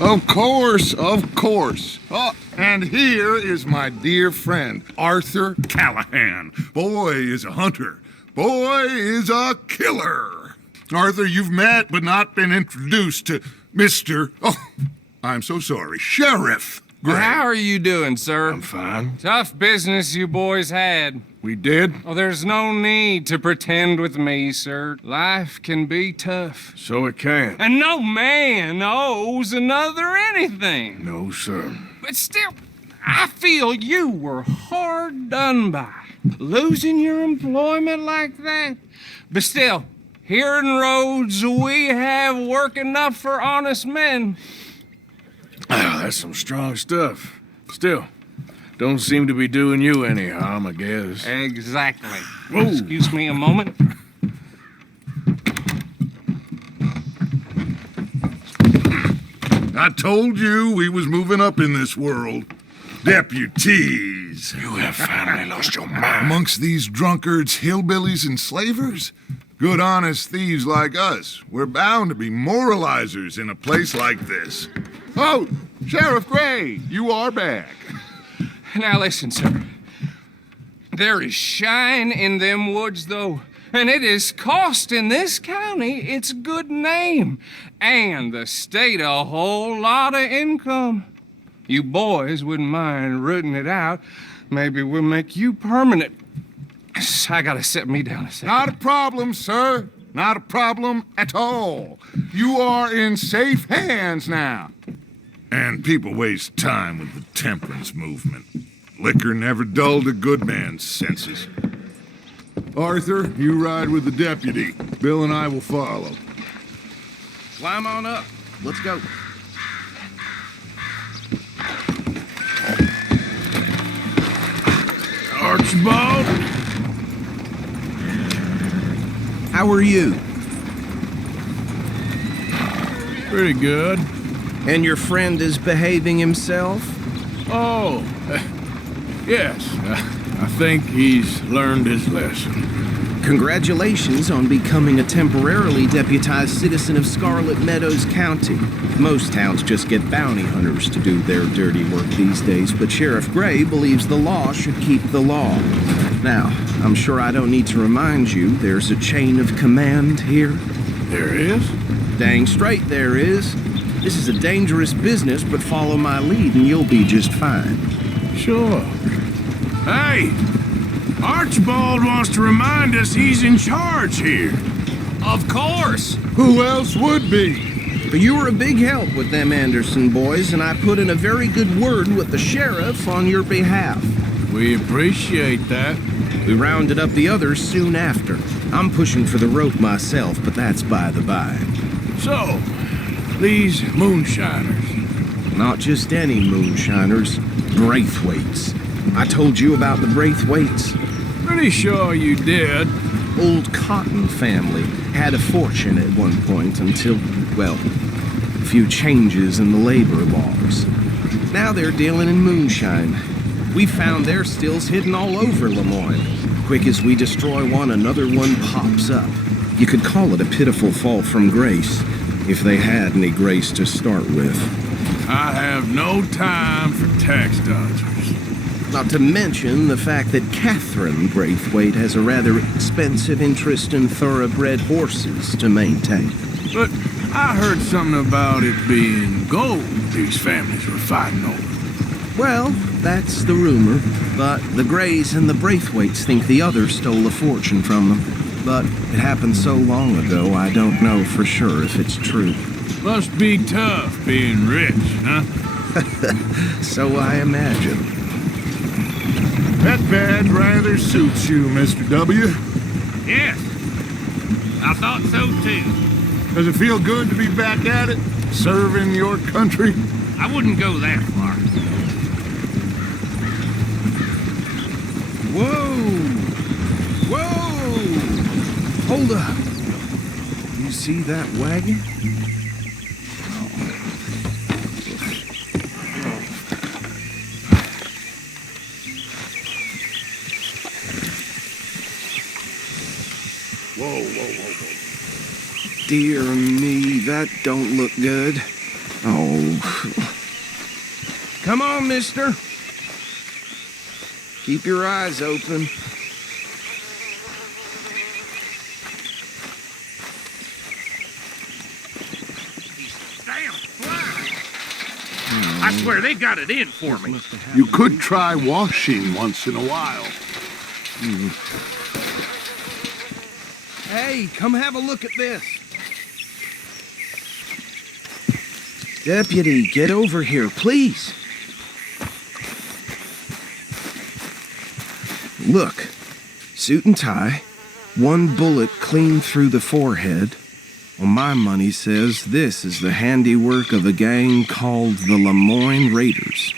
Of course, of course. Oh, and here is my dear friend, Arthur Callahan. Boy is a hunter. Boy is a killer. Arthur, you've met but not been introduced to Mr. Oh, I'm so sorry, Sheriff Gray. How are you doing, sir? I'm fine. Tough business you boys had. We did? Oh, there's no need to pretend with me, sir. Life can be tough. So it can. And no man owes another anything. No, sir. But still, I feel you were hard done by. Losing your employment like that. But still, here in Rhodes, we have work enough for honest men. Oh, that's some strong stuff. Still, don't seem to be doing you any harm, I guess. Exactly. Whoa. Excuse me a moment. I told you we was moving up in this world. Deputies. You have finally lost your mind. Amongst these drunkards, hillbillies, and slavers? Good honest thieves like us. We're bound to be moralizers in a place like this. Oh, Sheriff Gray, you are back. Now listen, sir. There is shine in them woods, though, and it is costing this county its good name, and the state a whole lot of income. You boys wouldn't mind rooting it out. Maybe we'll make you permanent. I gotta set me down a second. Not a problem, sir. Not a problem at all. You are in safe hands now. And people waste time with the temperance movement. Liquor never dulled a good man's senses. Arthur, you ride with the deputy. Bill and I will follow. Climb on up. Let's go. Archibald? How are you? Pretty good. And your friend is behaving himself? Oh, yes. I think he's learned his lesson. Congratulations on becoming a temporarily deputized citizen of Scarlet Meadows County. Most towns just get bounty hunters to do their dirty work these days, but Sheriff Gray believes the law should keep the law. Now, I'm sure I don't need to remind you there's a chain of command here. There is? Dang straight there is. This is a dangerous business, but follow my lead and you'll be just fine. Sure. Hey! Archibald wants to remind us he's in charge here. Of course. Who else would be? But you were a big help with them Anderson boys, and I put in a very good word with the sheriff on your behalf. We appreciate that. We rounded up the others soon after. I'm pushing for the rope myself, but that's by the by. So, these moonshiners. Not just any moonshiners, Braithwaites. I told you about the Braithwaites. Pretty sure you did. Old Cotton family had a fortune at one point until, well, a few changes in the labor laws. Now they're dealing in moonshine. We found their stills hidden all over Lemoyne. Quick as we destroy one, another one pops up. You could call it a pitiful fall from grace, if they had any grace to start with. I have no time for tax dodgers. Not to mention the fact that Catherine Braithwaite has a rather expensive interest in thoroughbred horses to maintain. But I heard something about it being gold these families were fighting over. Well, that's the rumor, but the Grays and the Braithwaites think the others stole a fortune from them. But it happened so long ago, I don't know for sure if it's true. Must be tough being rich, huh? So I imagine. That badge rather suits you, Mr. W. Yes. I thought so, too. Does it feel good to be back at it? Serving your country? I wouldn't go that far. Whoa! Whoa! Hold up. You see that wagon? Whoa. Dear me, that don't look good. Oh, Come on, mister. Keep your eyes open. Damn fly! I swear they got it in for me. You could try washing once in a while. Hey, come have a look at this. Deputy, get over here, please. Look, suit and tie, one bullet clean through the forehead. Well, my money says this is the handiwork of a gang called the Lemoyne Raiders.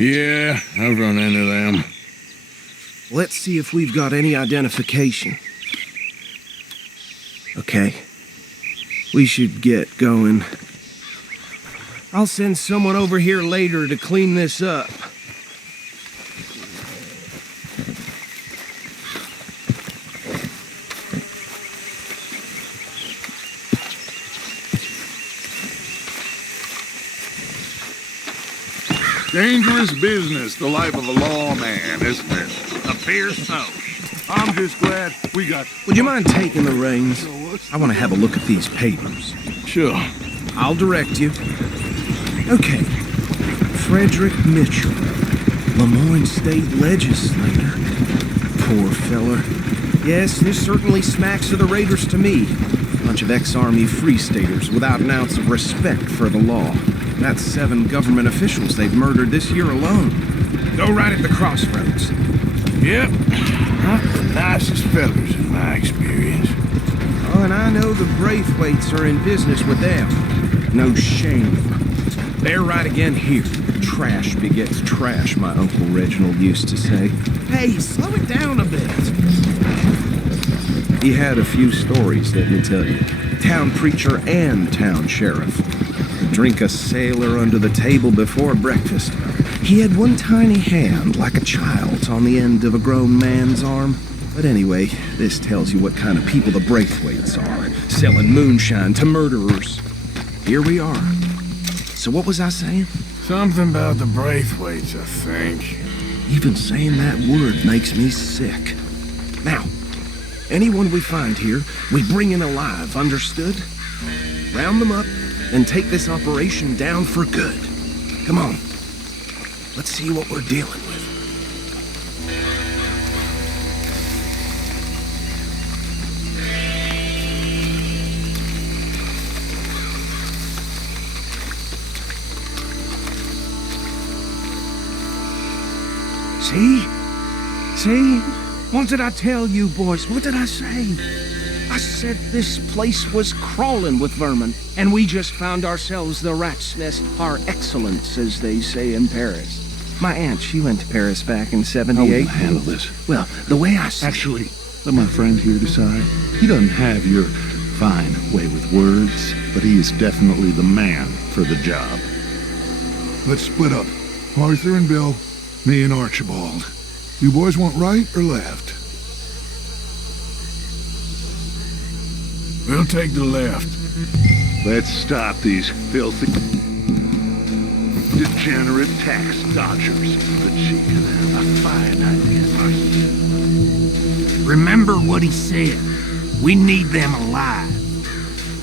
Yeah, I've run into them. Let's see if we've got any identification. Okay, we should get going. I'll send someone over here later to clean this up. Dangerous business, the life of a lawman, isn't it? Appears so. I'm just glad we got... Would you mind taking the reins? I want to have a look at these papers. Sure. I'll direct you. Okay. Frederick Mitchell, Lemoyne State Legislator. Poor feller. Yes, this certainly smacks of the Raiders to me. Bunch of ex-Army Free Staters without an ounce of respect for the law. That's 7 government officials they've murdered this year alone. Go right at the crossroads. Yep. Not the nicest fellers in my experience. Oh, and I know the Braithwaites are in business with them. No shame. They're right again here. Trash begets trash, my Uncle Reginald used to say. Hey, slow it down a bit. He had a few stories, let me tell you. Town preacher and town sheriff. Drink a sailor under the table before breakfast. He had one tiny hand, like a child's, on the end of a grown man's arm. But anyway, this tells you what kind of people the Braithwaites are, selling moonshine to murderers. Here we are. So what was I saying? Something about the Braithwaites, I think. Even saying that word makes me sick. Now, anyone we find here, we bring in alive, understood? Round them up and take this operation down for good. Come on. Let's see what we're dealing with. See? See? What did I tell you, boys? What did I say? I said this place was crawling with vermin, and we just found ourselves the rat's nest par excellence, as they say in Paris. My aunt, she went to Paris back in How will '78. you handle this? Well, the way I see Actually, let my friend here decide. He doesn't have your fine way with words, but he is definitely the man for the job. Let's split up. Arthur and Bill, me and Archibald. You boys want right or left? We'll take the left. Let's stop these filthy, degenerate tax dodgers. The chief, a fine idea. Remember what he said. We need them alive.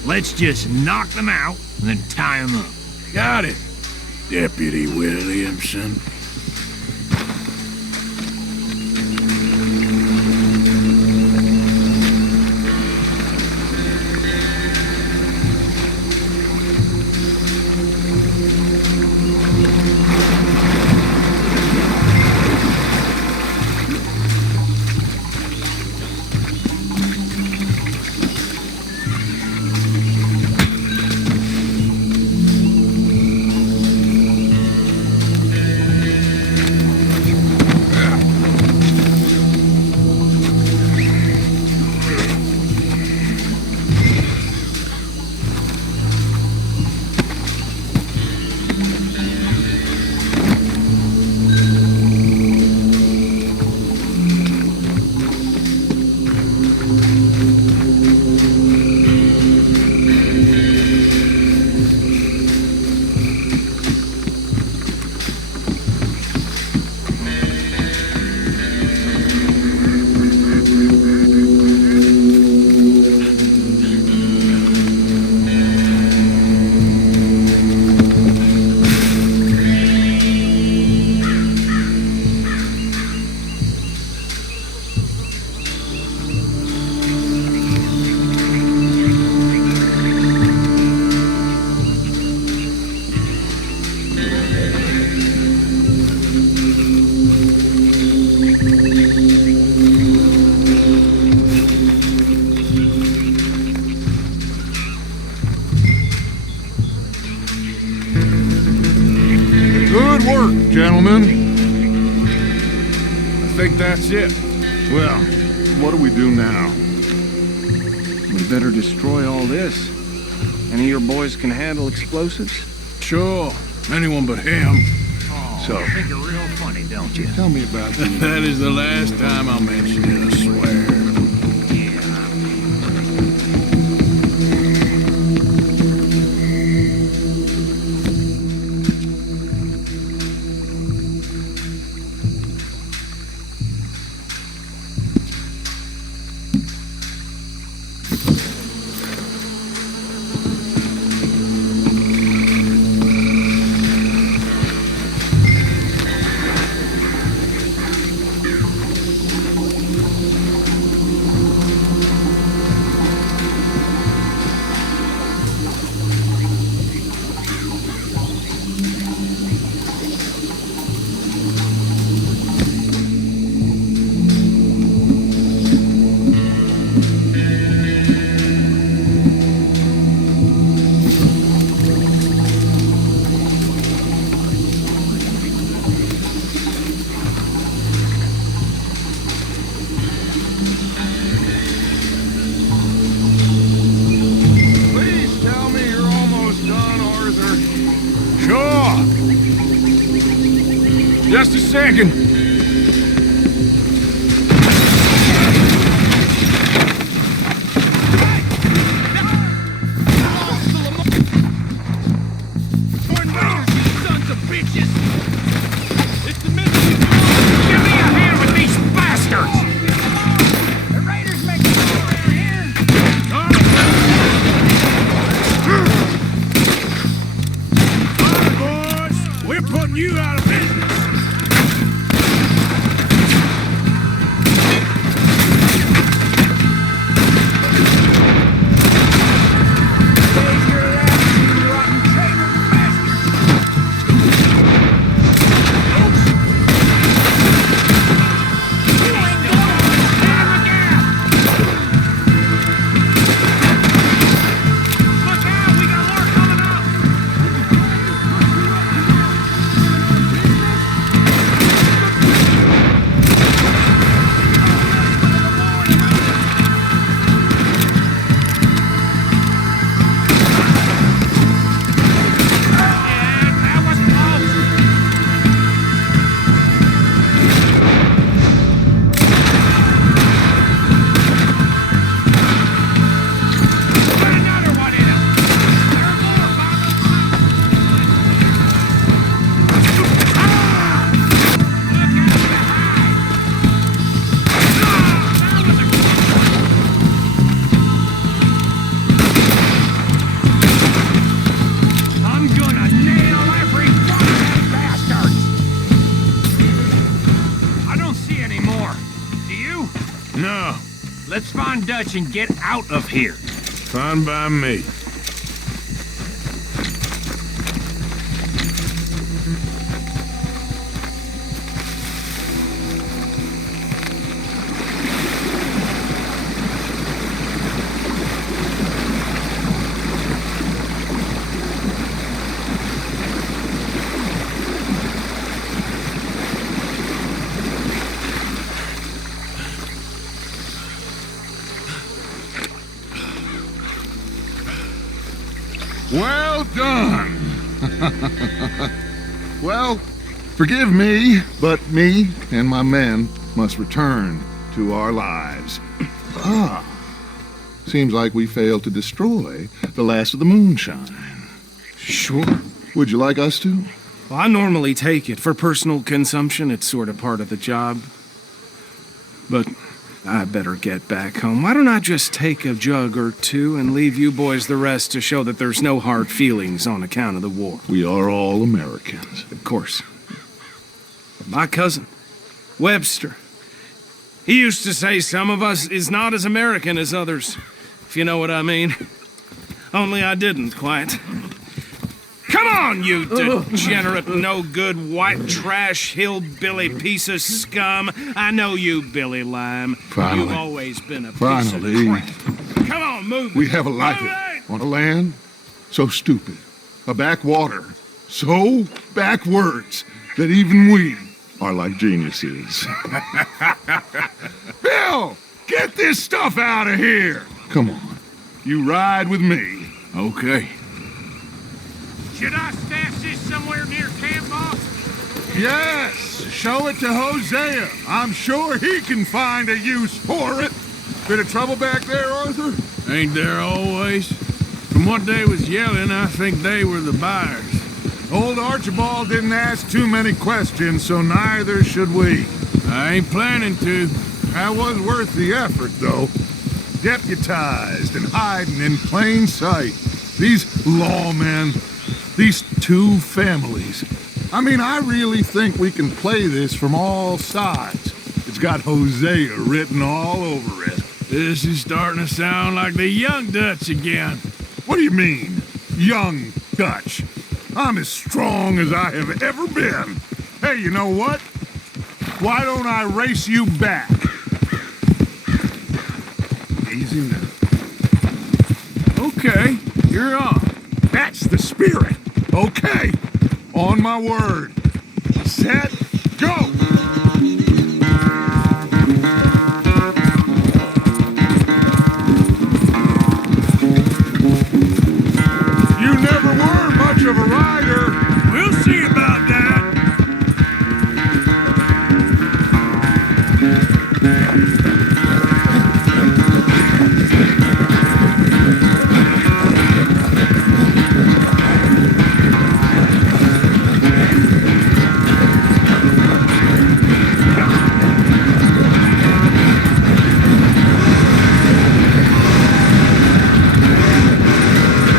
Let's just knock them out and then tie them up. Got it, Deputy Williamson. work, gentlemen. I think that's it. Well, what do we do now? We better destroy all this. Any of your boys can handle explosives? Sure. Anyone but him. So, You think you're real funny, don't you? tell me about the That is the last time I'll mention it, I swear. Please tell me you're almost done, Arthur. Sure. Just a second. Sons of bitches! It's the middle! Give me a hand with these bastards! The raiders make it around here! All right, boys. We're putting you out of business. Look out! We got more coming up! That was close! Put another one in him! There are more, I'm gonna nail every one of them bastards! I don't see any more. Do you? No. Let's find Dutch and get out of here. Fine by me. Well done. Well, forgive me, but me and my men must return to our lives. Seems like we failed to destroy the last of the moonshine. Sure. Would you like us to? Well, I normally take it. For personal consumption, it's sort of part of the job. But I better get back home. Why don't I just take a jug or two and leave you boys the rest to show that there's no hard feelings on account of the war? We are all Americans. Of course. But my cousin, Webster, he used to say some of us is not as American as others, if you know what I mean. Only I didn't quite. Come on, you degenerate, no-good, white trash, hillbilly piece of scum. I know you, Billy Lime. Finally. You've always been a piece Finally. of crap. Come on, move We it. have a life Move it. on a land so stupid, a backwater so backwards, that even we Are like geniuses. Bill, get this stuff out of here! Come on, you ride with me. Okay. Should I stash this somewhere near camp, boss? Yes, show it to Hosea. I'm sure he can find a use for it. Bit of trouble back there, Arthur? Ain't there always? From what they was yelling, I think they were the buyers. Old Archibald didn't ask too many questions, so neither should we. I ain't planning to. That was worth the effort, though. Deputized and hiding in plain sight. These lawmen, these two families. I mean, I really think we can play this from all sides. It's got Hosea written all over it. This is starting to sound like the Young Dutch again. What do you mean, young Dutch? I'm as strong as I have ever been. Hey, you know what? Why don't I race you back? Easy now. Okay, you're on. That's the spirit. Okay, on my word. Set, go! You never were much of a rider. We'll see about that.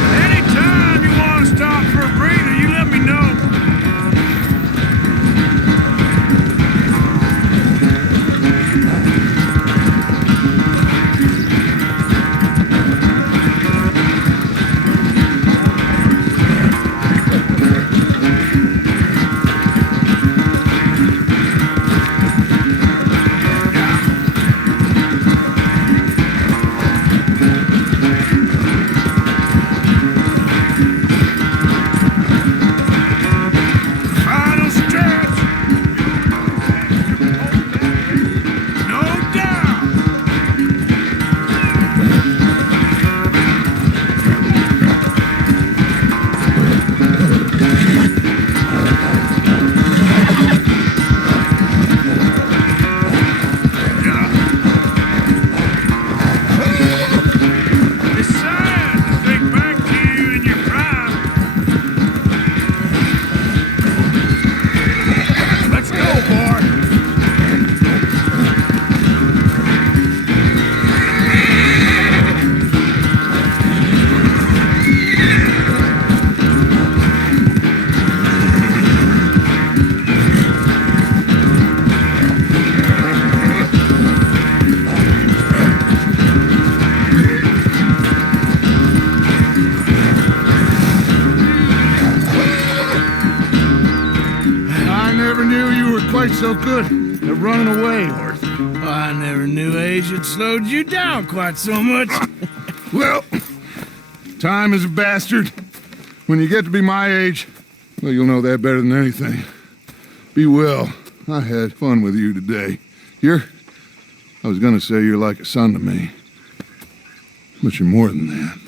Anytime you want to stop for a breather, you let me know. Final stretch. No doubt. It's sad to think back to you in your prime. Let's go, boy. I never knew you were quite so good at running away, Arthur. I never knew age had slowed you down quite so much. Well, time is a bastard. When you get to be my age, well, you'll know that better than anything. Be well. I had fun with you today. I was gonna say you're like a son to me. But you're more than that.